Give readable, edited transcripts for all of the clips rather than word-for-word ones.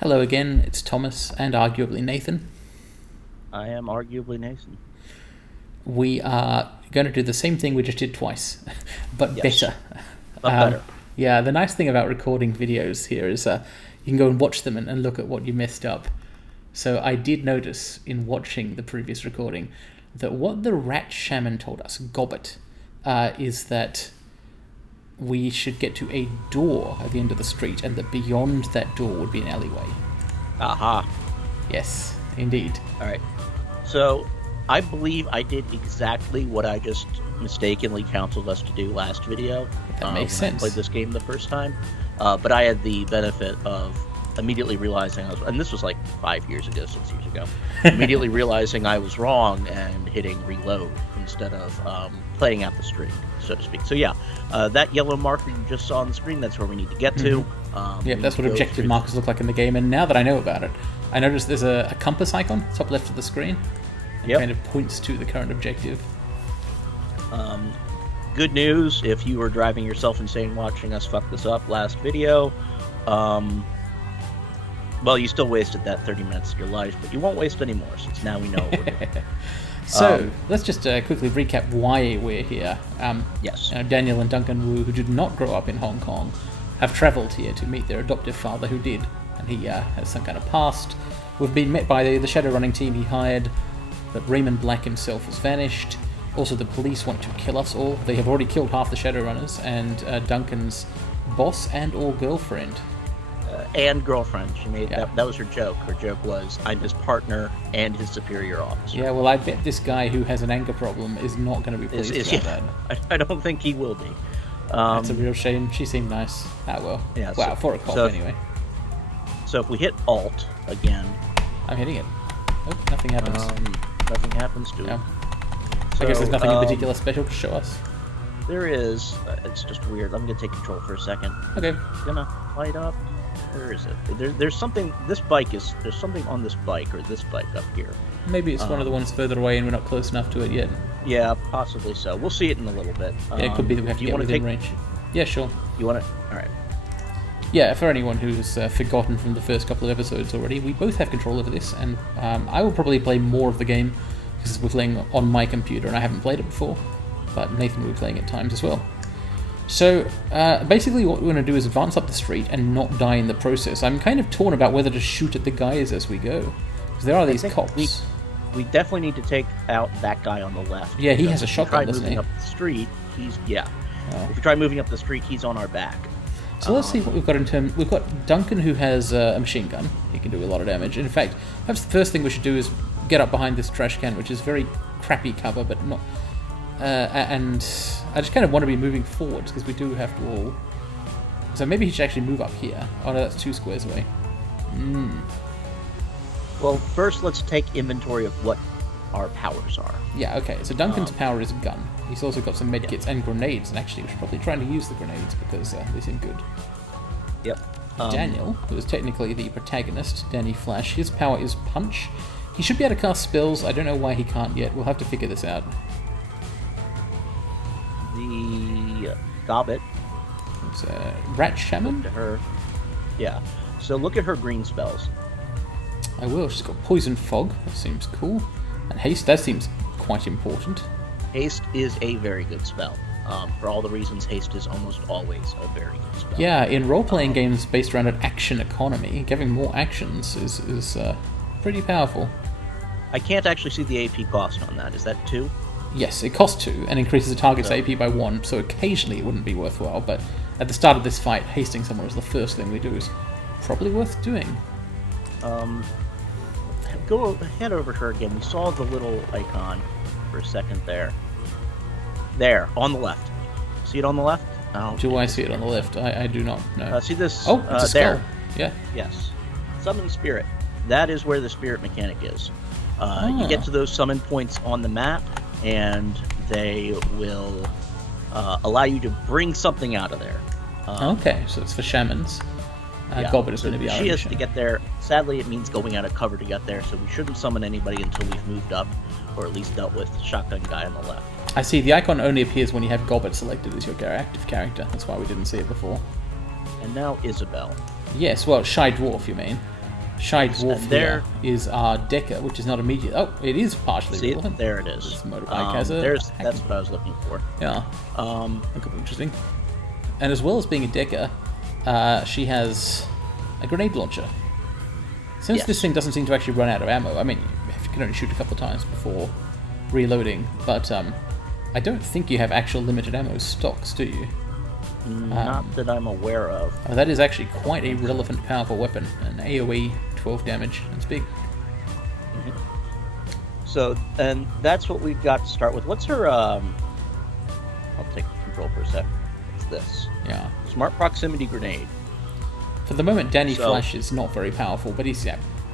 Hello again, it's Thomas and arguably Nathan. I am arguably Nathan. We are going to do the same thing we just did twice, but Yes. better. But better. Yeah, the nice thing about recording videos here is you can go and watch them and look at what you messed up. So I did notice in watching the previous recording that what the rat shaman told us, Gobbet, is that we should get to a door at the end of the street and that beyond that door would be an alleyway. Aha. Yes, indeed. All right. So I believe I did exactly what I just mistakenly counseled us to do last video. That makes when sense. I played this game the first time. But I had the benefit of immediately realizing and this was like 5 years ago, 6 years ago, immediately realizing I was wrong and hitting reload instead of playing out the string, so to speak. So yeah, that yellow marker you just saw on the screen, that's where we need to get to. Yep, that's what objective markers look like in the game, and now that I know about it, I noticed there's a compass icon, top left of the screen, and Yep. kind of points to the current objective. Good news, if you were driving yourself insane watching us fuck this up last video, well, you still wasted that 30 minutes of your life, but you won't waste any more, since now we know what we're doing. So, let's just quickly recap why we're here. Yes. Daniel and Duncan Wu, who did not grow up in Hong Kong, have travelled here to meet their adoptive father, who did, and he has some kind of past. We've been met by the Shadowrunning team he hired, but Raymond Black himself has vanished. Also, the police want to kill us all. They have already killed half the Shadowrunners, and Duncan's boss and or girlfriend. And girlfriend. She made Yeah. that was her joke. Her joke was, I'm his partner and his superior officer. Yeah, well, I bet this guy who has an anger problem is not going to be pleased about that. I don't think he will be. That's a real shame. She seemed nice. Ah, well. Yeah, wow, so- for a cop, so- anyway. So if we hit Alt again, I'm hitting it. Oh, nothing happens. nothing happens to it. No. I guess there's So, nothing in particular special to show us. There is. It's just weird. I'm gonna take control for a second. Okay. Gonna light up. Where is it? There's something. There's something on this bike or this bike up here. Maybe it's one of the ones further away and we're not close enough to it yet. Yeah, possibly so. We'll see it in a little bit. Yeah, it could be that we have to get within range. Yeah, sure. You want to? All right. Yeah, for anyone who's forgotten from the first couple of episodes already, we both have control over this, and I will probably play more of the game because we're playing on my computer and I haven't played it before, but Nathan will be playing at times as well. So, basically what we're going to do is advance up the street and not die in the process. I'm kind of torn about whether to shoot at the guys as we go, because there are these think cops. We definitely need to take out that guy on the left. Yeah, he because has a if you shotgun, try doesn't moving he? up the street, If Oh. you try moving up the street, he's on our back. So let's see what we've got in terms. We've got Duncan, who has a machine gun. He can do a lot of damage. In fact, perhaps the first thing we should do is get up behind this trash can, which is very crappy cover, but not. And I just kind of want to be moving forwards because we do have to all. So maybe he should actually move up here. Oh no, that's 2 squares away. Well, first let's take inventory of what our powers are. Yeah, okay. So Duncan's power is a gun. He's also got some medkits and grenades, and actually we should probably try to use the grenades because they seem good. Yep. Daniel, who is technically the protagonist, Danny Flash, his power is Punch. He should be able to cast spells. I don't know why he can't yet. We'll have to figure this out. The Gobbet. It's Rat Shaman. To her. Yeah. So look at her green spells. I will. She's got Poison Fog. That seems cool. And Haste. That seems quite important. Haste is a very good spell. For all the reasons, haste is almost always a very good spell. Yeah, in role-playing games based around an action economy, giving more actions is pretty powerful. I can't actually see the AP cost on that. Is that 2? Yes, it costs 2 and increases the target's AP by 1, so occasionally it wouldn't be worthwhile, but at the start of this fight, hasting someone is the first thing we do is probably worth doing. Go head over to her again. We saw the little icon for a second there. There, on the left. See it on the left? Oh, Do I see it on the left? I do not know. see this? Oh, it's a skull. There. Yeah. Yes. Summon spirit. That is where the spirit mechanic is. You get to those summon points on the map, and they will allow you to bring something out of there. Okay, so it's for shamans. Yeah. Gobbet is So going to be our she has mission. to get there. Sadly, it means going out of cover to get there, so we shouldn't summon anybody until we've moved up, or at least dealt with the shotgun guy on the left. I see, the icon only appears when you have Gobbet selected as your active character. That's why we didn't see it before. And now Isabel. Yes, well, Shy Dwarf, you mean. Shy Dwarf And there- here is our Decker, which is not immediate. Oh, it is partially See, relevant. there it is. This motorbike has a That's hacking- what I was looking for. Yeah, that could be interesting. And as well as being a Decker, she has a grenade launcher. Since Yes. this thing doesn't seem to actually run out of ammo, I mean, you can only shoot a couple of times before reloading, but I don't think you have actual limited ammo stocks, do you? Not that I'm aware of. Oh, that is actually quite a relevant, powerful weapon. An AoE, 12 damage. It's big. So, and that's what we've got to start with. What's her, I'll take control for a sec. What's this? Yeah. Smart proximity grenade. For the moment, Danny So- Flash is not very powerful, but he's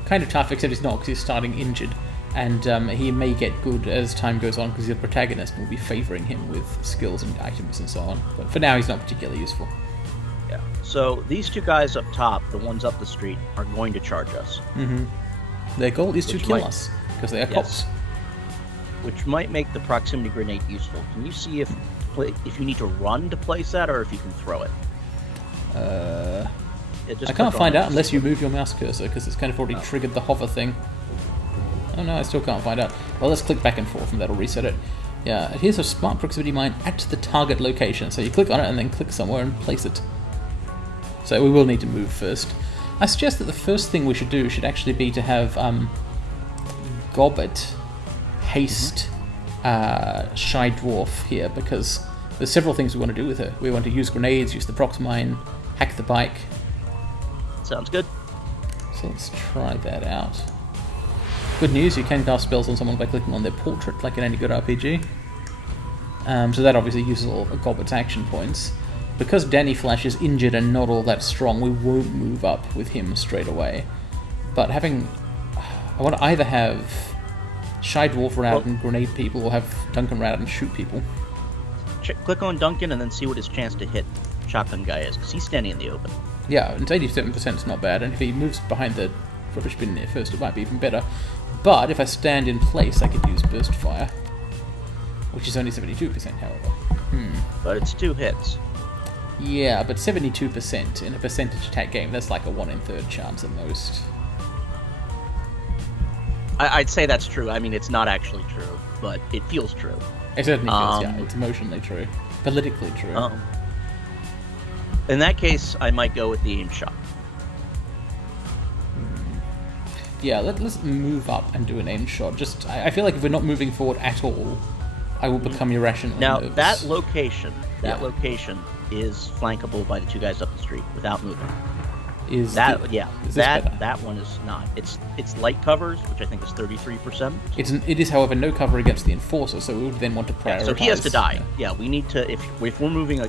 kind of tough, except he's not because he's starting injured. And he may get good as time goes on because the protagonist will be favouring him with skills and items and so on. But for now, he's not particularly useful. Yeah. So these two guys up top, the ones up the street, are going to charge us. Mm-hmm. Their goal is to Which kill might- us because they are Yes. cops. Which might make the proximity grenade useful. Can you see if you need to run to place that, or if you can throw it? Yeah, just I can't click find on out it. unless you move your mouse cursor because it's kind of already triggered the hover thing. Oh no, I still can't find out. Well, let's click back and forth and that'll reset it. Yeah, here's a smart proximity mine at the target location. So you click on it and then click somewhere and place it. So we will need to move first. I suggest that the first thing we should do should actually be to have Gobbet haste Shy Dwarf here because there's several things we want to do with her. We want to use grenades, use the prox mine, hack the bike. Sounds good. So let's try that out. Good news, you can cast spells on someone by clicking on their portrait, like in any good RPG. So that obviously uses all of Gobbet's action points. Because Danny Flash is injured and not all that strong, we won't move up with him straight away. But having... I want to either have Shy Dwarf run out and grenade people, or have Duncan run out and shoot people. Click on Duncan and then see what his chance to hit shotgun guy is, because he's standing in the open. Yeah, and 87% is not bad, and if he moves behind the rubbish bin near first, it might be even better. But if I stand in place, I could use burst fire, which is only 72%, however. But it's 2 hits. Yeah, but 72% in a percentage attack game, that's like a 1 in 3rd chance at most. I'd say that's true. I mean, it's not actually true, but it feels true. It certainly feels, yeah, it's emotionally true. Politically true. In that case, I might go with the aim shot. Yeah, let's move up and do an aim shot. Just, I feel like if we're not moving forward at all, I will become irrationally Now, nervous. that location is flankable by the 2 guys up the street without moving. Is That the- yeah, is this better? that one is not. It's light covers, which I think is 33%. It is, however, no cover against the enforcer, so we would then want to prioritize. So he has to die. Yeah, we need to. If we're moving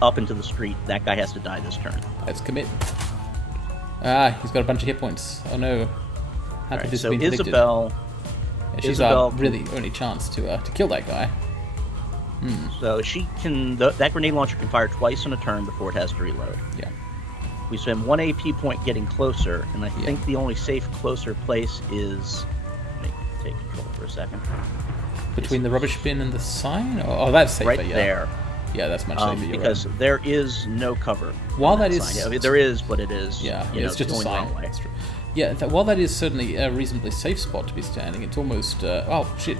up into the street, that guy has to die this turn. Let's commit. Ah, he's got a bunch of hit points. Oh no. How could Right, this so be predicted? Isabel. Yeah, she's Isabel our really only chance to kill that guy. So she can. That grenade launcher can fire twice in a turn before it has to reload. Yeah. We spend 1 AP point getting closer, and I think the only safe closer place is. Let me take control for a second. Between the rubbish bin and the sign? Oh, that's safer, Right yeah. there. Yeah, that's much safer. You're Because right. there is no cover. While on that is... sign. I mean, there is, but it is. Yeah, you know, it's just a going the sign. wrong way. That's true. Yeah, while that is certainly a reasonably safe spot to be standing, it's almost... oh, shit.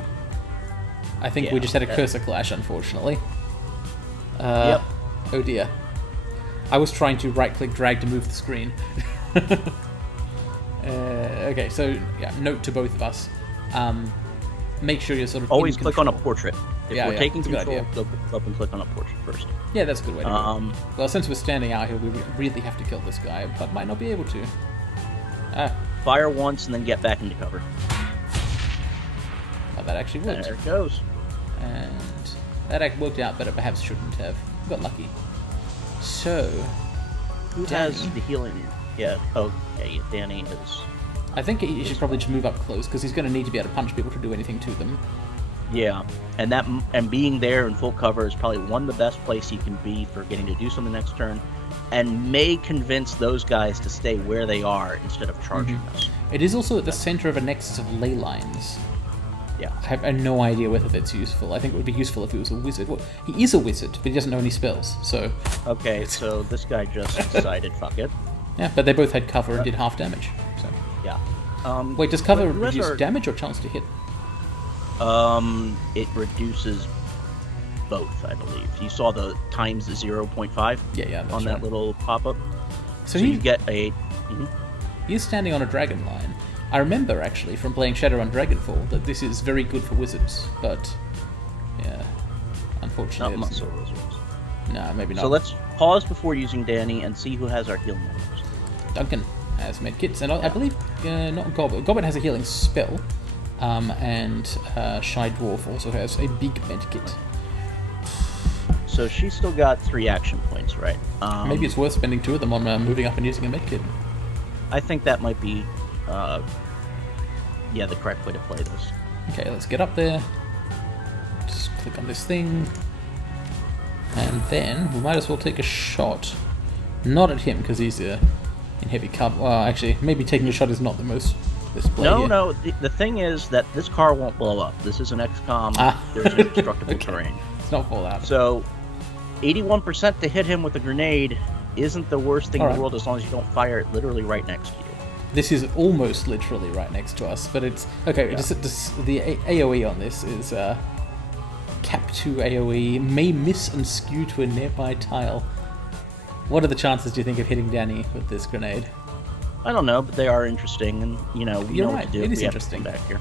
I think we Yeah, just had a that- cursor clash, unfortunately. Yep. Oh dear. I was trying to right-click drag to move the screen. Okay, so yeah, note to both of us. Make sure you're sort of Always in click on a control. portrait. If Yeah, we're yeah, taking it's a good control, go up and click on a portrait first. Yeah, that's a good way to go. Um, Well, since we're standing out here, we really have to kill this guy, but might not be able to. Fire once and then get back into cover. Well, that actually worked. There it goes. And that worked out, but it perhaps shouldn't have. Got lucky. So, Who Danny. has the healing? Yeah. Okay. Danny is. I think he should probably just move up close, because he's going to need to be able to punch people to do anything to them. Yeah, and being there in full cover is probably one of the best place he can be for getting to do something next turn, and may convince those guys to stay where they are instead of charging us. It is also at the center of a nexus of ley lines. Yeah. I have no idea whether that's useful. I think it would be useful if he was a wizard. Well, he is a wizard, but he doesn't know any spells, so... Okay, so this guy just decided, fuck it. Yeah, but they both had cover and did half damage, so... Yeah. Wait, does cover who has reduce our- damage or chance to hit? It reduces both, I believe. You saw the times 0.5 Yeah, that's on right. that little pop-up. So you get a... He's standing on a dragon line. I remember, actually, from playing Shadowrun Dragonfall, that this is very good for wizards, but... Yeah, unfortunately... Not muscle wizards. No, maybe not. So let's pause before using Danny and see who has our heal numbers. Duncan has medkits, and I believe not Gobbet. Gobbet has a healing spell, and Shy Dwarf also has a big medkit. So she's still got 3 action points, right? Maybe it's worth spending 2 of them on moving up and using a medkit. I think that might be, the correct way to play this. Okay, let's get up there. Just click on this thing. And then we might as well take a shot. Not at him, because he's in heavy cover. Well, actually, maybe taking a shot is not the most... No. The thing is that this car won't blow up. This is an XCOM. There's an indestructible terrain. It's not Fallout. So, 81% to hit him with a grenade isn't the worst thing in the world as long as you don't fire it literally right next to you. This is almost literally right next to us, but it's... Okay, the AoE on this is... Cap 2 AoE, may miss and skew to a nearby tile. What are the chances, do you think, of hitting Danny with this grenade? I don't know, but they are interesting, and, we know what to do. It is we interesting. Have to come back here.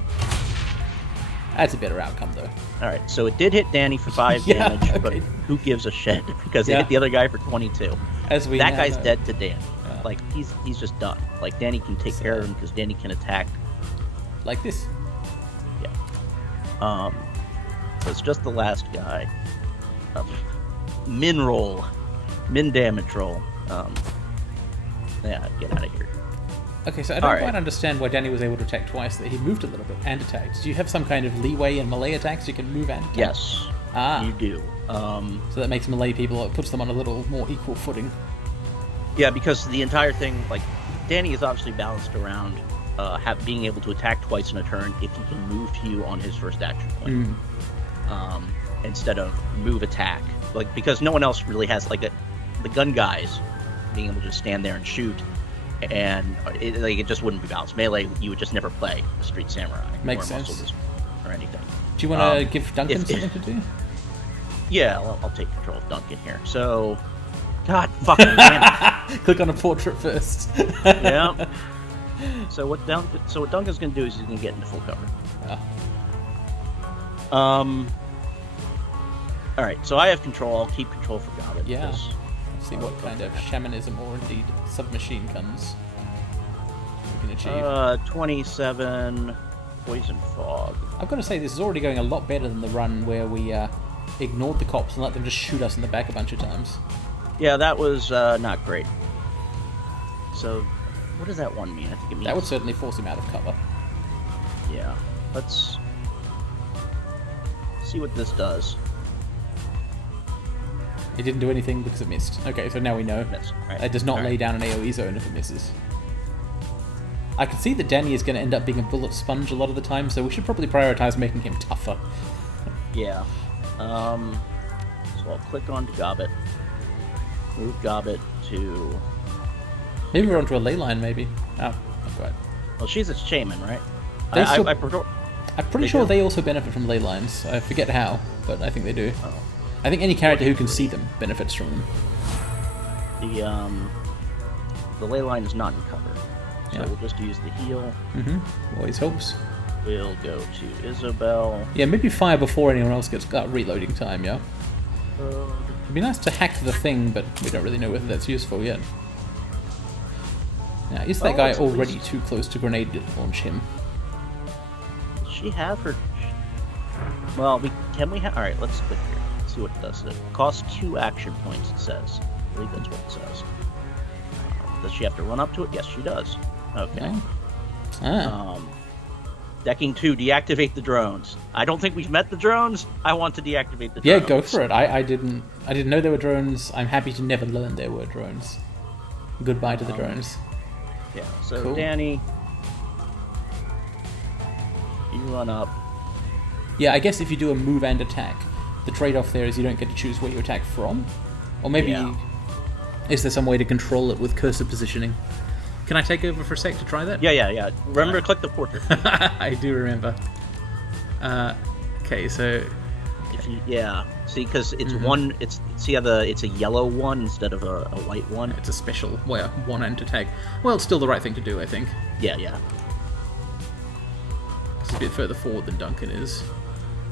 That's a better outcome, though. Alright, so it did hit Danny for 5 damage, but who gives a shit? Because it hit the other guy for 22. As we that guy's know. dead to Danny. Like, he's just done. Like, Danny can take care of him because Danny can attack. Like this? Yeah. So it's just the last guy. Min damage roll. Get out of here. Okay, so I don't quite understand why Danny was able to attack twice. That he moved a little bit and attacked. Do you have some kind of leeway in melee attacks? You can move and attack? Yes, you do. So that makes melee people, it puts them on a little more equal footing. Yeah, because the entire thing, like, Danny is obviously balanced around being able to attack twice in a turn if he can move to you on his first action point. Instead of move attack. Like, because no one else really has, like, the gun guys being able to just stand there and shoot, and it just wouldn't be balanced. Melee, you would just never play a Street Samurai. Makes or sense. Or anything. Do you want to give Duncan something to do? Yeah, I'll take control of Duncan here. So, God fucking damn it. Click on a portrait first. Yeah. So what Duncan's gonna do is he's gonna get into full cover. Alright, so I have control. I'll keep control for Gobbet. Yeah. Let's see what kind of shamanism or indeed submachine guns we can achieve. 27 poison fog. I've got to say, this is already going a lot better than the run where we ignored the cops and let them just shoot us in the back a bunch of times. Yeah, that was not great. So, what does that one mean? I think it means... That would certainly force him out of cover. Yeah. Let's see what this does. It didn't do anything because it missed. Okay, so now we know. Right. It does not lay down an AoE zone if it misses. I can see that Danny is going to end up being a bullet sponge a lot of the time, so we should probably prioritize making him tougher. Yeah. So I'll click on Gobbet. Move Gobbet to... Maybe we're onto a ley line, maybe. Oh, not quite. Well, she's a shaman, right? I'm pretty sure they also benefit from ley lines. I forget how, but I think they do. Oh. I think any character who can see them benefits from them. The ley line is not in cover, so we'll just use the heal. Always helps. We'll go to Isabel. Yeah, maybe fire before anyone else gets reloading time, yeah? It'd be nice to hack the thing, but we don't really know whether that's useful yet. Now, is that guy already too close to grenade launch him? Does she have her... Well, can we have... Alright, let's click here. See what it does. It costs 2 action points, it says. I believe that's what it says. Does she have to run up to it? Yes, she does. Okay. Decking 2, deactivate the drones. I don't think we've met the drones. I want to deactivate the drones. Yeah, go for it. I didn't know there were drones. I'm happy to never learn there were drones. Goodbye to the drones. Yeah, so cool. Danny, you run up. Yeah, I guess if you do a move and attack, the trade-off there is you don't get to choose where you attack from. Or maybe, is there some way to control it with cursor positioning? Can I take over for a sec to try that? Yeah. Remember to click the portrait. I do remember. Okay, so... See, because it's one. It's a yellow one instead of a white one. It's a special one-end attack. Well, it's still the right thing to do, I think. Yeah. It's a bit further forward than Duncan is.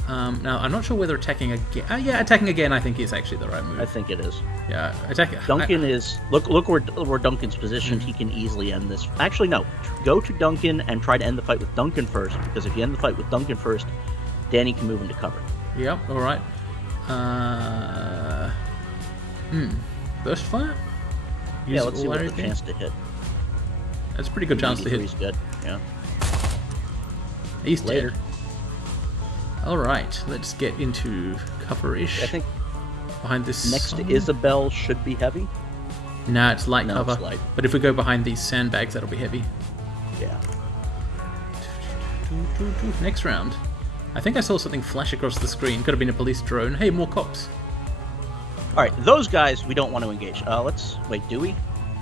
Now, I'm not sure whether attacking again... attacking again I think is actually the right move. I think it is. Yeah, attack... Duncan is... Look where Duncan's positioned. He can easily end this. Actually, no. Go to Duncan and try to end the fight with Duncan first, because if you end the fight with Duncan first, Danny can move into cover. Yep, alright. Burst fire? Let's see what the chance to hit. That's a pretty good chance to hit. He's good, yeah. He's dead. Alright, let's get into cover-ish. I think behind this next to Isabel should be heavy. Nah, it's light cover. It's light. But if we go behind these sandbags, that'll be heavy. Yeah. Next round. I think I saw something flash across the screen. Could have been a police drone. Hey, more cops. Alright, those guys we don't want to engage. Let's... Wait, do we?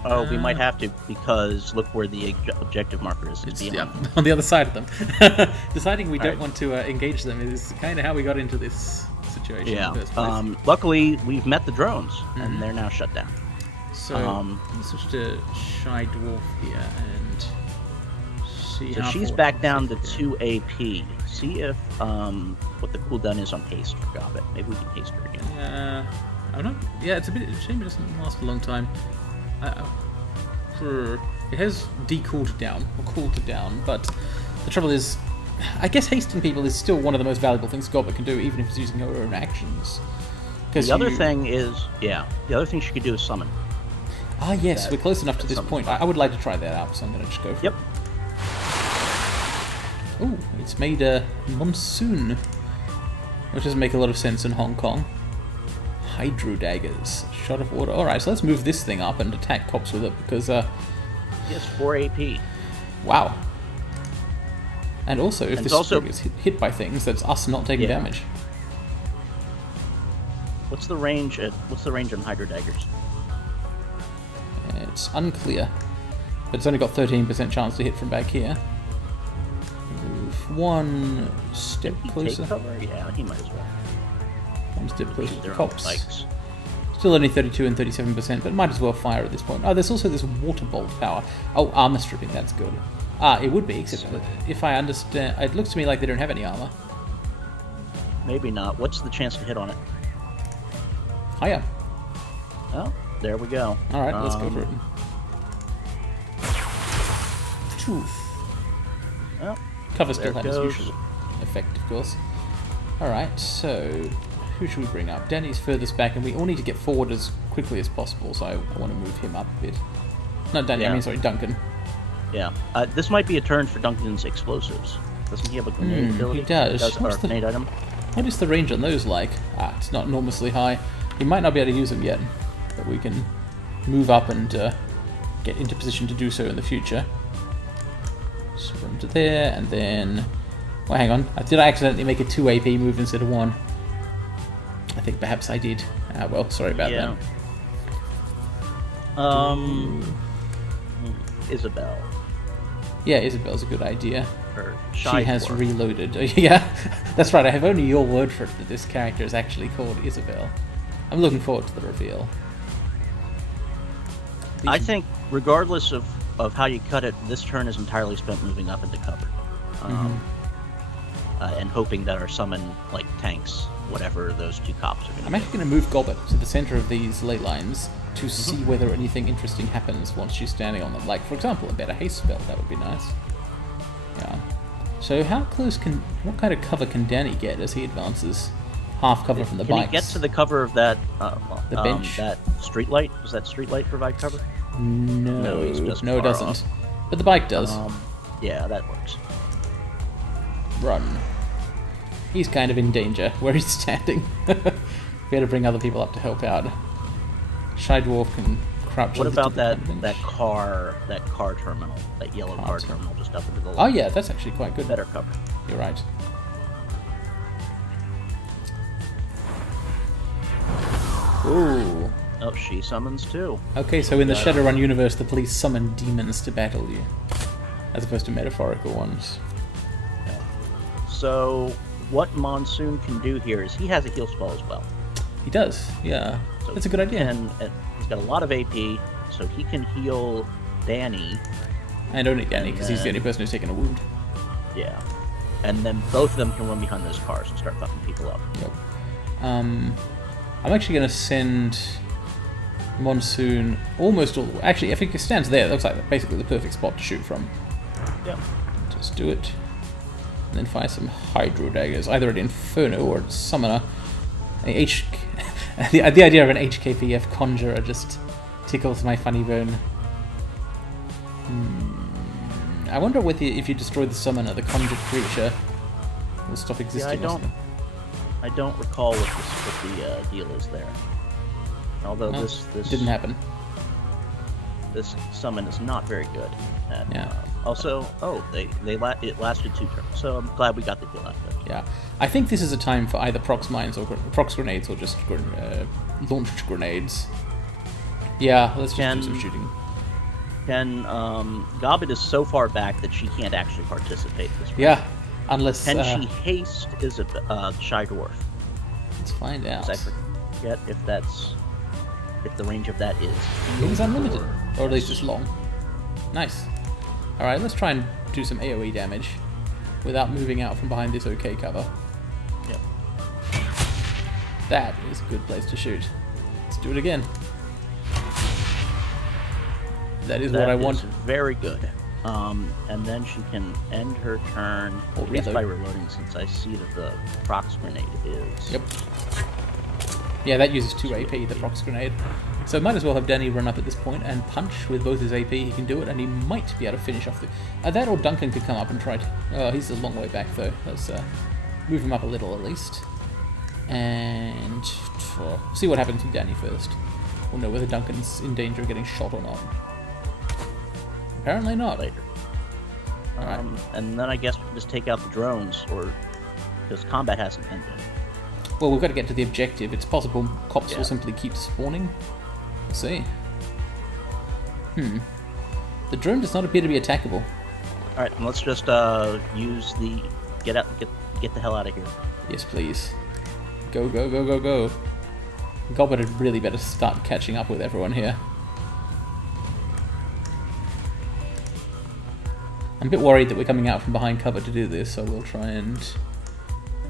Oh, we might have to, because look where the objective marker is. It's on the other side of them. Deciding we don't want to engage them is kind of how we got into this situation in the first place. Luckily, we've met the drones, and they're now shut down. So, let's switch to Shy Dwarf here and see how... So she's back down to 2 AP. See if what the cooldown is on haste for Gobbet. Maybe we can haste her again. I don't know. Yeah, it's a bit of a shame it doesn't last a long time. It has decooled down, or cooled it down, but the trouble is, I guess hasting people is still one of the most valuable things Gobbet can do, even if it's using her own actions. The other thing she could do is summon. Ah, yes, we're close enough to this point. I would like to try that out, so I'm going to just go for it. Oh, it's made a monsoon, which doesn't make a lot of sense in Hong Kong. Hydro daggers, shot of water. Alright, so let's move this thing up and attack cops with it, because Yes, 4 AP. Wow. And also, if this gets hit by things, that's us not taking damage. What's the range on Hydro daggers? It's unclear, but it's only got 13% chance to hit from back here. Move one step closer. Take cover? Yeah, he might as well. One step closer to the cops. Still only 32 and 37%, but might as well fire at this point. Oh, there's also this water bolt power. Oh, armor stripping, that's good. It would be, except if I understand... It looks to me like they don't have any armor. Maybe not. What's the chance to hit on it? Higher. Oh, there we go. Alright, let's go for it. Well, cover still has its usual effect, of course. Alright, so... Who should we bring up? Danny's furthest back, and we all need to get forward as quickly as possible, so I want to move him up a bit. Not Danny, I mean, sorry, Duncan. Yeah. This might be a turn for Duncan's explosives. Doesn't he have a grenade ability? He does. Or a grenade item? What is the range on those like? It's not enormously high. He might not be able to use them yet, but we can move up and get into position to do so in the future. Swim to there, and then... Well, hang on. Did I accidentally make a 2 AP move instead of 1? I think perhaps I did. Well, sorry about that. Isabel. Yeah, Isabel's a good idea. She has Dwarf. reloaded. Yeah, that's right. I have only your word for it that this character is actually called Isabel. I'm looking forward to the reveal. I think, regardless of how you cut it, this turn is entirely spent moving up into cover. And hoping that our summon, tanks whatever those 2 cops are going to do. I'm actually going to move Gobbet to the center of these ley lines to see whether anything interesting happens once she's standing on them. Like, for example, a better haste spell. That would be nice. Yeah. So how close what kind of cover can Danny get as he advances? Half cover from the bikes. Can he get to the cover of that, the bench? That street light? Does that street light provide cover? No, he's just it doesn't. off. But the bike does. Yeah, that works. Run. He's kind of in danger where he's standing. We had to bring other people up to help out. Shy Dwarf can crouch. What about that car terminal, that yellow car terminal just up into the Oh yeah, that's actually quite good. Better cover. You're right. Ooh. Oh, she summons too. Okay, so in the Shadowrun universe, the police summon demons to battle you, as opposed to metaphorical ones. So what Monsoon can do here is he has a heal spell as well. He does, yeah. So That's a good idea. And he's got a lot of AP, so he can heal Danny. And only Danny, because he's the only person who's taken a wound. Yeah. And then both of them can run behind those cars and start fucking people up. Yep. I'm actually going to send Monsoon almost all the way. Actually, if he stands there, it looks like basically the perfect spot to shoot from. Yep. Just do it. And then fire some Hydro Daggers, either at Inferno or at Summoner. The idea of an HKPF Conjurer just tickles my funny bone. I wonder whether if you destroy the Summoner, the conjured creature will stop existing. Yeah, I don't recall what the deal is there. Although well, this didn't happen. This summon is not very good. And, yeah. Also, it lasted 2 turns, so I'm glad we got the kill out of it. Yeah, I think this is a time for either prox mines or prox grenades or just launched grenades. Yeah, let's just do some shooting. Gobbet is so far back that she can't actually participate this round. Yeah, unless... Can she haste is a Shy Dwarf? Let's find out. I forget if the range of that is... It is unlimited, or at least just long. Nice. Alright, let's try and do some AoE damage without moving out from behind this OK cover. Yep. That is a good place to shoot. Let's do it again. That is what I want. Very good. And then she can end her turn by reloading, since I see that the prox grenade is... Yep. Yeah, that uses 2 AP, the prox grenade. So might as well have Danny run up at this point and punch with both his AP. He can do it, and he might be able to finish off the... that or Duncan could come up and try to... Oh, he's a long way back, though. Let's move him up a little, at least. And... see what happens with Danny first. We'll know whether Duncan's in danger of getting shot or not. Apparently not. Later. Alright. And then I guess we can just take out the drones, or... because combat hasn't ended. Well, we've got to get to the objective. It's possible cops will simply keep spawning. We'll see. The drone does not appear to be attackable. Alright, let's just use the... Get the hell out of here. Yes, please. Go, go, go, go, go. Gobbet had really better start catching up with everyone here. I'm a bit worried that we're coming out from behind cover to do this, so we'll try and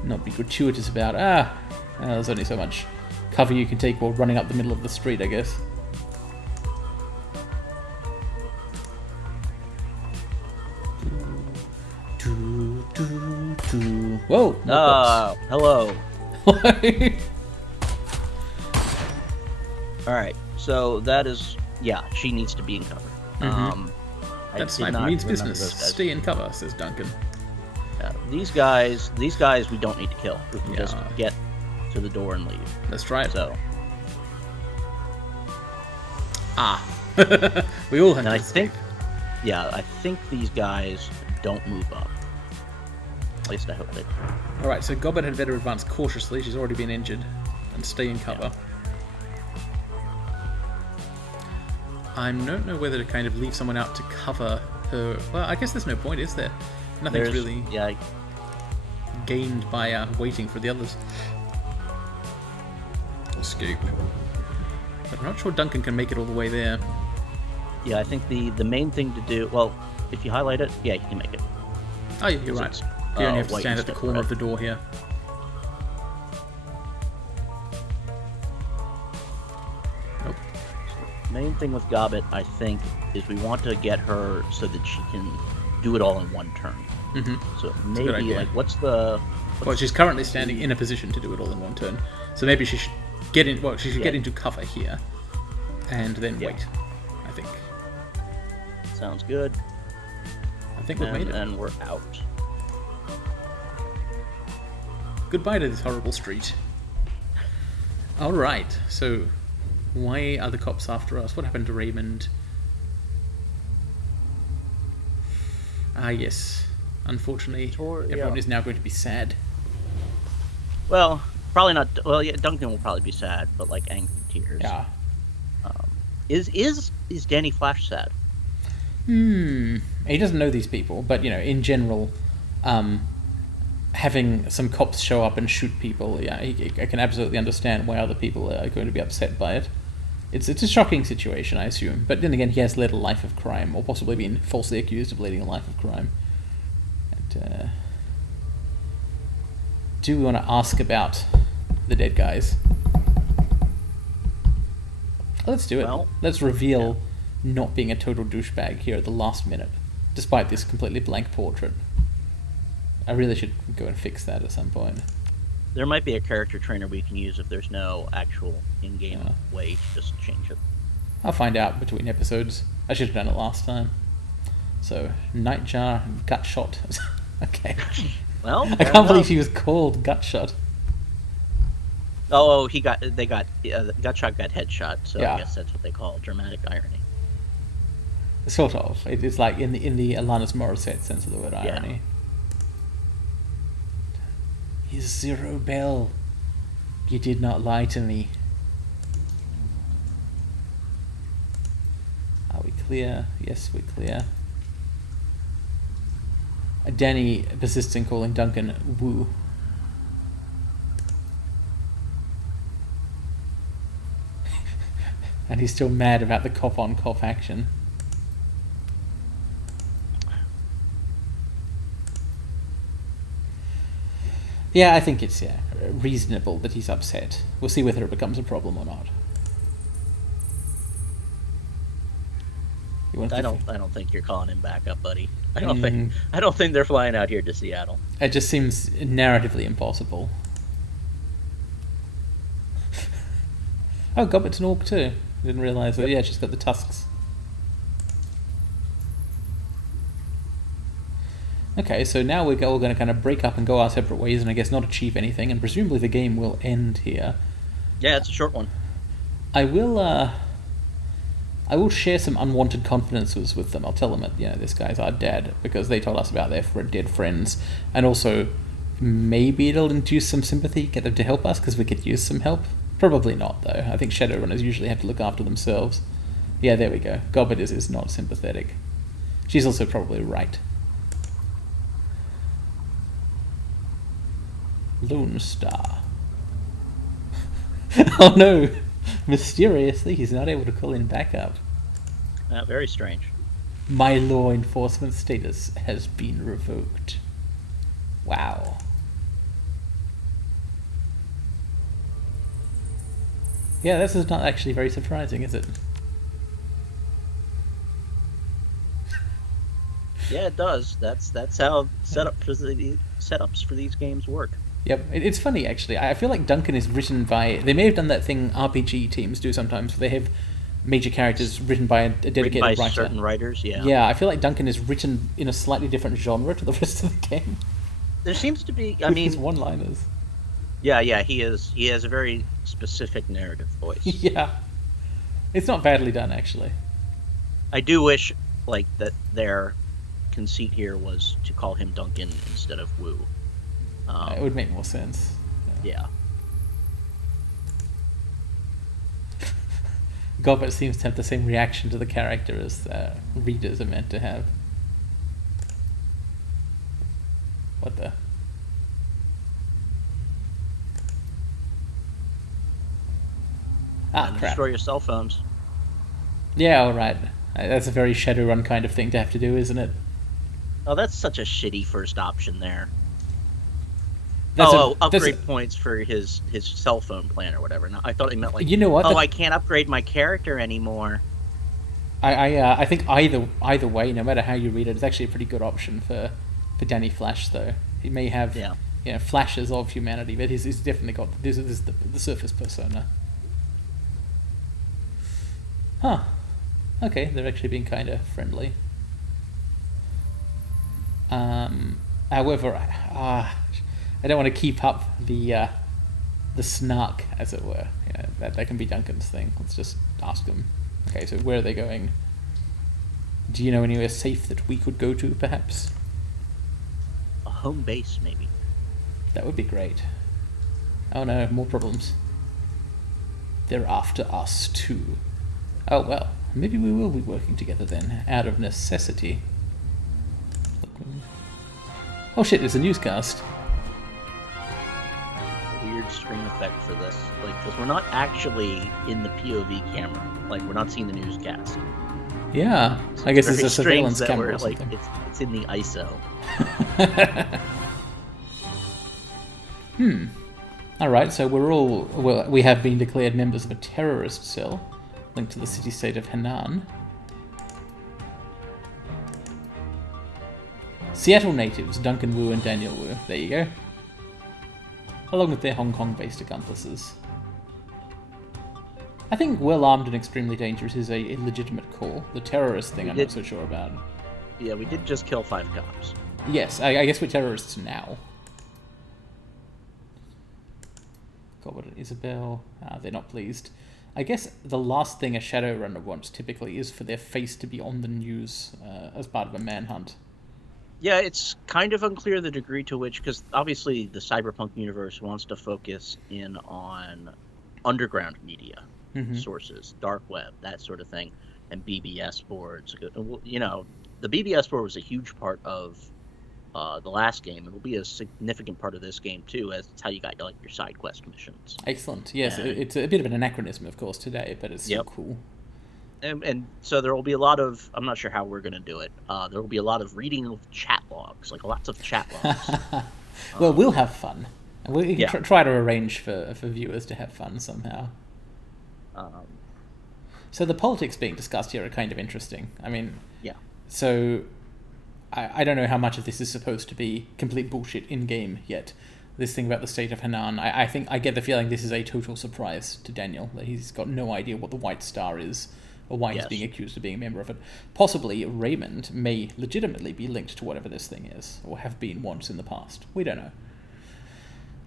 not be gratuitous about... there's only so much cover you can take while running up the middle of the street, I guess. Whoa! Hello. Alright, so that is... Yeah, she needs to be in cover. That sniper means business. Stay in cover, says Duncan. These guys we don't need to kill. We can just get to the door and leave. Let's try it. So. We all have to escape. I think these guys don't move up. At least I hope they do. Alright, so Gobbet had better advance cautiously. She's already been injured. And stay in cover. I don't know whether to kind of leave someone out to cover her. Well, I guess there's no point, is there? Nothing's really gained by waiting for the others. Escape. But I'm not sure Duncan can make it all the way there. Yeah, I think the main thing to do... Well, if you highlight it, yeah, you can make it. Oh, yeah, you're right. You only have to stand at the corner of the door here. Nope. Main thing with Gobbet, I think, is we want to get her so that she can do it all in one turn. So maybe, like, well, she's currently standing in a position to do it all in one turn. So maybe she should get in. Well, she should get into cover here, and then wait. I think. Sounds good. I think we've made it. And we're out. Goodbye to this horrible street. All right. So, why are the cops after us? What happened to Raymond? Yes. Unfortunately, everyone is now going to be sad. Well, probably not. Well, yeah, Duncan will probably be sad, but like angry tears. Yeah. Is Danny Flash sad? He doesn't know these people, but in general, having some cops show up and shoot people, yeah, I can absolutely understand why other people are going to be upset by it. It's a shocking situation, I assume. But then again, he has led a life of crime, or possibly been falsely accused of leading a life of crime. And, do we want to ask about the dead guys? Let's do it. Well, Let's reveal not being a total douchebag here at the last minute, despite this completely blank portrait. I really should go and fix that at some point. there might be a character trainer we can use if there's no actual in-game way to just change it. I'll find out between episodes. I should have done it last time. So, Nightjar Gutshot. Okay. Well, I can't believe he was called Gutshot. Oh, Gutshot got headshot, so Yeah. I guess that's what they call dramatic irony. Sort of. It's like in the Alanis Morissette sense of the word irony. He's Zero Bell. You did not lie to me. Are we clear? Yes, we're clear. Danny persists in calling Duncan Woo. And he's still mad about the cop-on-cop action. Yeah, I think it's reasonable that he's upset. We'll see whether it becomes a problem or not. I don't think you're calling him back up, buddy. I don't think they're flying out here to Seattle. It just seems narratively impossible. Oh, Goblet's an orc too. Didn't realise that. Yeah, she's got the tusks. Okay, so now we're all going to kind of break up and go our separate ways, and I guess not achieve anything, and presumably the game will end here. Yeah, it's a short one. I will share some unwanted confidences with them. I'll tell them that this guy's our dad because they told us about their dead friends, and also maybe it'll induce some sympathy, get them to help us because we could use some help. Probably not though. I think Shadowrunners usually have to look after themselves. Yeah, there we go. Gobbet is not sympathetic. She's also probably right. Lone Star. Oh no! Mysteriously, he's not able to call in backup. Very strange. My law enforcement status has been revoked. Wow. Yeah, this is not actually very surprising, is it? Yeah, it does. That's how setups for these games work. Yep, it's funny actually. I feel like Duncan is written by... They may have done that thing RPG teams do sometimes, where they have major characters written by a dedicated written by writer. certain writers, yeah. Yeah, I feel like Duncan is written in a slightly different genre to the rest of the game. There seems to be... His one-liners. Yeah, he is. He has a very specific narrative voice. Yeah. It's not badly done, actually. I do wish, that their conceit here was to call him Duncan instead of Woo. It would make more sense. Yeah. Gobbet seems to have the same reaction to the character as readers are meant to have. What the... Ah, crap. Destroy your cell phones. Yeah, alright. That's a very Shadowrun kind of thing to have to do, isn't it? Oh, that's such a shitty first option there. That's upgrade points for his cell phone plan or whatever. No, I thought he meant You know what? I can't upgrade my character anymore. I think either way, no matter how you read it, it's actually a pretty good option for Danny Flash, though. He may have flashes of humanity, but he's definitely got this is the surface persona. Huh. Okay, they're actually being kind of friendly. However, I don't want to keep up the snark, as it were. That can be Duncan's thing. Let's just ask them. Okay, so where are they going? Do you know anywhere safe that we could go to, perhaps? A home base, maybe. That would be great. Oh no, more problems. They're after us, too. Oh, well, maybe we will be working together then, out of necessity. Oh shit, it's a newscast. Weird stream effect for this, like, because we're not actually in the POV camera. Like, we're not seeing the newscast. Yeah, So I guess very it's a surveillance strange that camera we're, or something. like, it's in the ISO. Alright, so we have been declared members of a terrorist cell linked to the city-state of Henan. Seattle natives, Duncan Wu and Daniel Wu. There you go. Along with their Hong Kong-based accomplices. I think well-armed and extremely dangerous is a legitimate call. The terrorist thing I'm not so sure about. Yeah, we did just kill 5 cops. Yes, I guess we're terrorists now. Goblet and Isabel. They're not pleased. I guess the last thing a Shadowrunner wants typically is for their face to be on the news as part of a manhunt. Yeah, it's kind of unclear the degree to which, because obviously the cyberpunk universe wants to focus in on underground media sources, dark web, that sort of thing, and BBS boards. You know, the BBS board was a huge part of the last game. It will be a significant part of this game too, as it's how you got like your side quest missions. Excellent. Yes, it's a bit of an anachronism, of course, today, but it's still cool. And so there will be a lot of, I'm not sure how we're going to do it, there will be a lot of reading of chat logs, like lots of chat logs. Well, we'll have fun. And we can try to arrange for viewers to have fun somehow. So the politics being discussed here are kind of interesting. I mean, so I don't know how much of this is supposed to be complete bullshit in-game yet. This thing about the state of Henan, I think I get the feeling this is a total surprise to Daniel, that he's got no idea what the White Star is, or why he's being accused of being a member of it. Possibly Raymond may legitimately be linked to whatever this thing is, or have been once in the past. We don't know.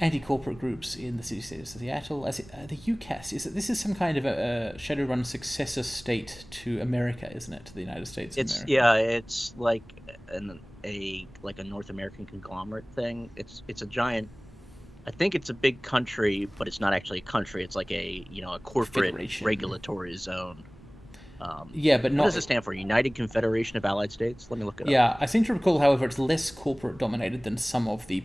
Anti-corporate groups in the city-state of Seattle. The UCAS, this is some kind of a Shadowrun successor state to America, isn't it? To the United States of America. Yeah, it's like a North American conglomerate thing. It's a giant, I think it's a big country, but it's not actually a country. It's like a corporate Federation. Regulatory zone. But not. What does it stand for? United Confederation of Allied States? Let me look it up. Yeah, I seem to recall, however, it's less corporate dominated than some of the,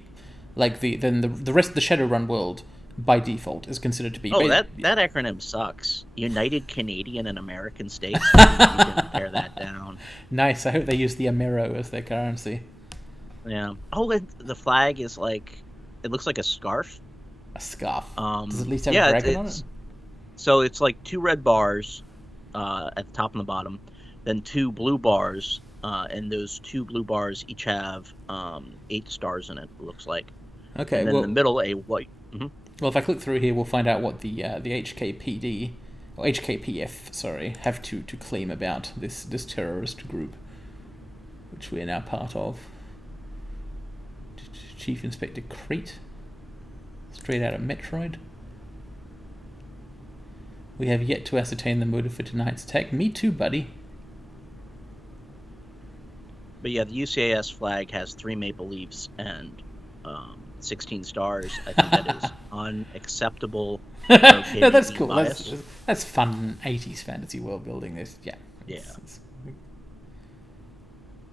the rest of the Shadowrun world by default is considered to be. Oh, that acronym sucks. United Canadian and American States. You can tear that down. Nice. I hope they use the Amero as their currency. Yeah. Oh, the flag is like, it looks like a scarf. A scarf. Does it at least have a dragon on it? So it's like 2 red bars at the top and the bottom, then 2 blue bars, and those 2 blue bars each have 8 stars in it. It looks like. Okay. And then in the middle, a white. Mm-hmm. Well, if I click through here, we'll find out what the HKPD or HKPF, sorry, have to claim about this terrorist group, which we are now part of. Chief Inspector Crete, straight out of Metroid. We have yet to ascertain the motive for tonight's attack. Me too, buddy. But yeah, the UCAS flag has 3 maple leaves and 16 stars. I think that is unacceptable. No, that's cool. That's fun 80s fantasy world building.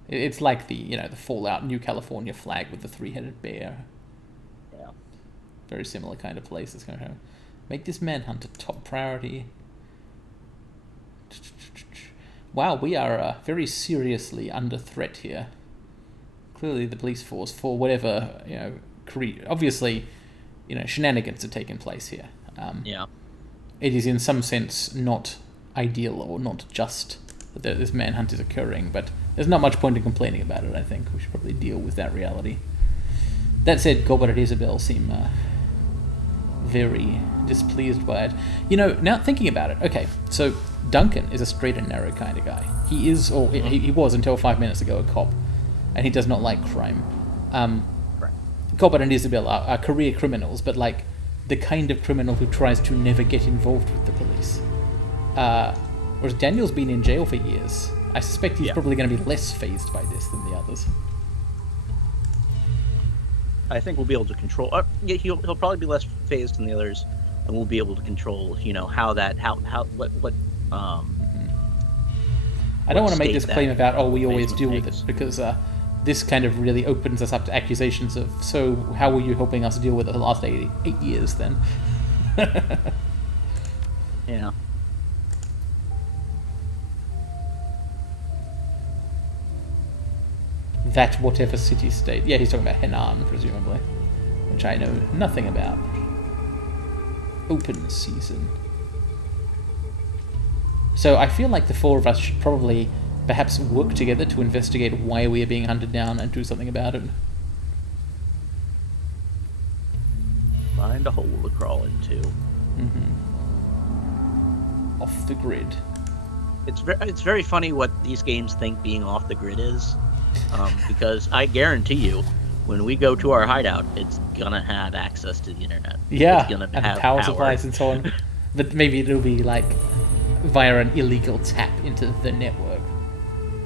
It's like the Fallout New California flag with the 3-headed bear. Yeah. Very similar kind of place. It's going to make this manhunt a top priority. Wow, we are very seriously under threat here. Clearly, the police force, for whatever obviously, shenanigans are taking place here. It is in some sense not ideal or not just that this manhunt is occurring, but there's not much point in complaining about it. I think we should probably deal with that reality. That said, Goblet and Isabel seem very displeased by it. Now thinking about it, okay, so Duncan is a straight and narrow kind of guy. He is, or he was until 5 minutes ago, a cop, and he does not like crime. Goblet and Isabel are career criminals, but like the kind of criminal who tries to never get involved with the police. Whereas Daniel's been in jail for years. I suspect he's probably going to be less fazed by this than the others. I think we'll be able to control. He'll probably be less phased than the others, and we'll be able to control. What I don't want to make this state claim that about, we always basement deal with makes. it, because this kind of really opens us up to accusations of, so how were you helping us deal with it the last 8 years then? Yeah. That whatever city-state. Yeah, he's talking about Henan, presumably, which I know nothing about. Open season. So I feel like the four of us should probably perhaps work together to investigate why we are being hunted down and do something about it. Find a hole to crawl into. Off the grid. It's very funny what these games think being off the grid is, because I guarantee you, when we go to our hideout, it's gonna have access to the internet. Yeah, it's gonna and have power supplies and so on. But maybe it'll be like via an illegal tap into the network.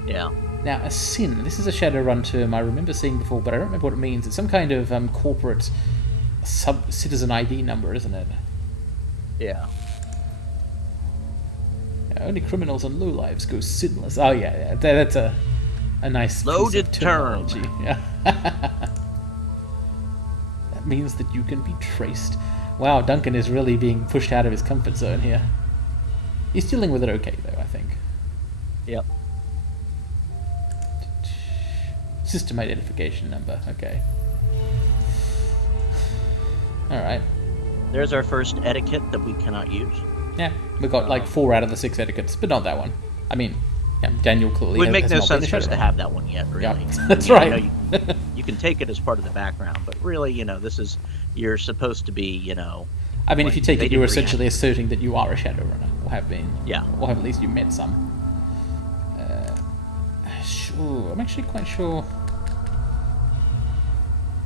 Yeah. Now, a SIN. This is a Shadowrun term I remember seeing before, but I don't remember what it means. It's some kind of corporate citizen ID number, isn't it? Yeah. Only criminals and lowlives go sinless. Oh yeah, that's a nice Loaded piece of term. terminology. Yeah. That means that you can be traced. Wow, Duncan is really being pushed out of his comfort zone here. He's dealing with it okay, though, I think. Yep. System identification number. Okay. All right. There's our first etiquette that we cannot use. Yeah, we got like 4 out of the 6 etiquettes, but not that one. I mean, yeah, Daniel clearly It would make has no not been sense a for us to Shadowrunner. have that one yet, really. Yeah, that's I right. know you can take it as part of the background, but really, this is, you're supposed to be, I mean, if you take they it, you're didn't essentially asserting that you are a Shadowrunner, or have been. Yeah. Or have at least you met some. Sure, I'm actually quite sure.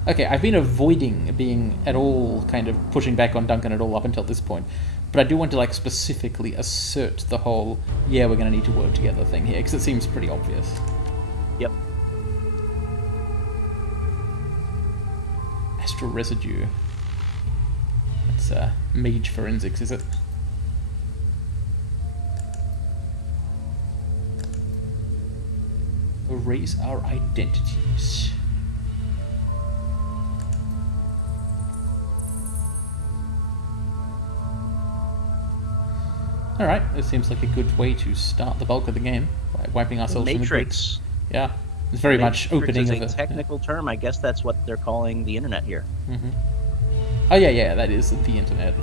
Okay, I've been avoiding being at all kind of pushing back on Duncan at all up until this point, but I do want to like specifically assert the whole, yeah, we're going to need to work together thing here, because it seems pretty obvious. Yep. Astral residue. That's mage forensics, is it? Erase our identities. Alright, it seems like a good way to start the bulk of the game, by wiping ourselves from the grid. Matrix. Yeah, it's very much opening is of a technical term. I guess that's what they're calling the internet here. Oh yeah, that is the internet.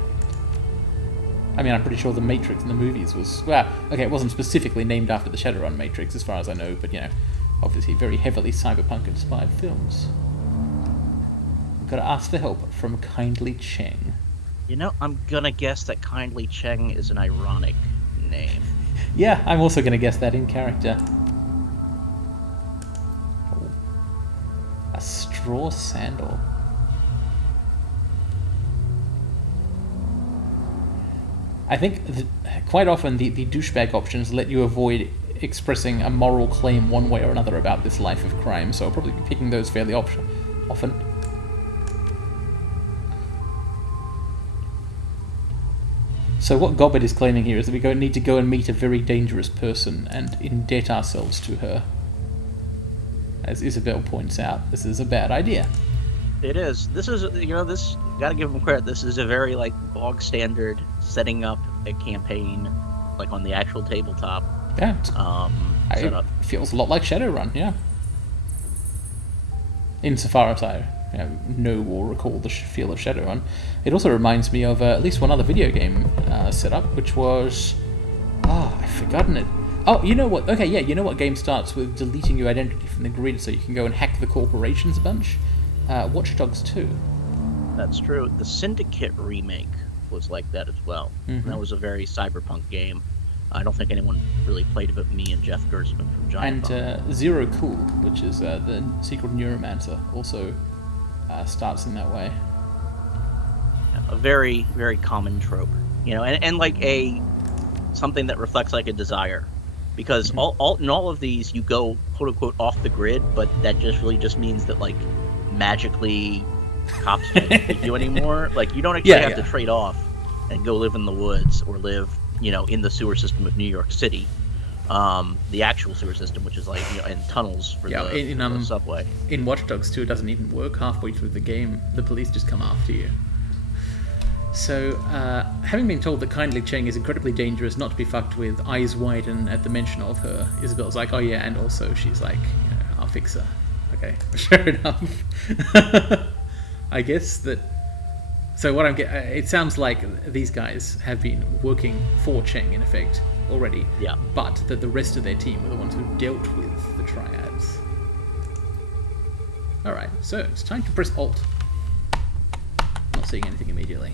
I mean, I'm pretty sure the Matrix in the movies was... Well, okay, it wasn't specifically named after the Shadowrun Matrix, as far as I know, but, obviously very heavily cyberpunk-inspired films. We've got to ask for help from Kindly Cheng. I'm gonna guess that Kindly Cheng is an ironic name. Yeah, I'm also going to guess that in character. Oh. A straw sandal. I think quite often the douchebag options let you avoid expressing a moral claim one way or another about this life of crime, so I'll probably be picking those fairly often. So what Gobbett is claiming here is that we need to go and meet a very dangerous person and indebt ourselves to her. As Isabel points out, this is a bad idea. It is. This is, this, gotta give them credit, this is a very, bog standard setting up a campaign, on the actual tabletop. Yeah, setup. it feels a lot like Shadowrun, yeah. Insofar as I know or recall the feel of Shadowrun. It also reminds me of at least one other video game setup, which was... I've forgotten it. Oh, you know what? Okay, yeah, you know what game starts with deleting your identity from the grid so you can go and hack the corporations a bunch? Watch Dogs 2. That's true. The Syndicate remake was like that as well. Mm-hmm. That was a very cyberpunk game. I don't think anyone really played it but me and Jeff Gersman from Giant Bomb. And Zero Cool, which is the Secret Neuromancer, also starts in that way. A very, very common trope. And something that reflects like a desire. Because in all of these, you go, quote-unquote, off the grid, but that just means that, magically cops can't hit you anymore. You don't actually have to trade off and go live in the woods or live, in the sewer system of New York City. the actual sewer system, which is like, in tunnels for the subway. In Watch Dogs 2, it doesn't even work halfway through the game. The police just come after you. So, having been told that Kindly Cheng is incredibly dangerous, not to be fucked with, eyes widen at the mention of her, Isabel's like, oh yeah, and also she's like, I'll fix her. Okay, fair enough. I guess that... So what it sounds like these guys have been working for Cheng, in effect, already. Yeah. But that the rest of their team were the ones who dealt with the triads. Alright, so it's time to press Alt. Not seeing anything immediately.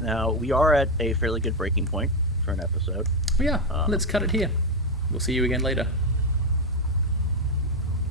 Now, we are at a fairly good breaking point for an episode. Well, yeah, let's cut it here. We'll see you again later.